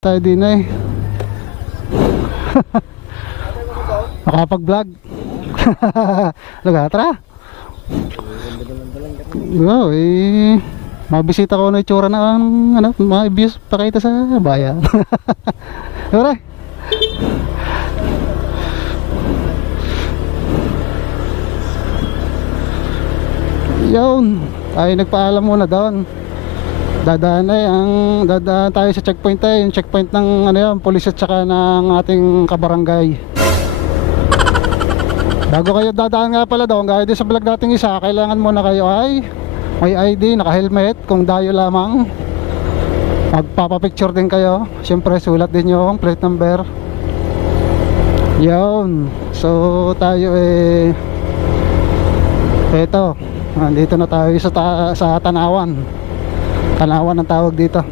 Tayo din eh. Nakapag-vlog. Tara. Wow, mabisita ko na itsura ng mga views pakita sa bayan. Tara. Yun, tayo nagpaalam muna doon. Dadaan tayo sa checkpoint tayo, yung checkpoint ng pulis at saka ng ating kabarangay. Bago kayo dadaan nga pala doon, gaya din sa vlog dating isa, kailangan muna kayo ay may ID, naka-helmet kung dayo lamang. Magpapapicture din kayo, syempre sulat din yung plate number. Yun, so tayo eto, nandito na tayo sa Tanawan. Tanawan ang tawag dito.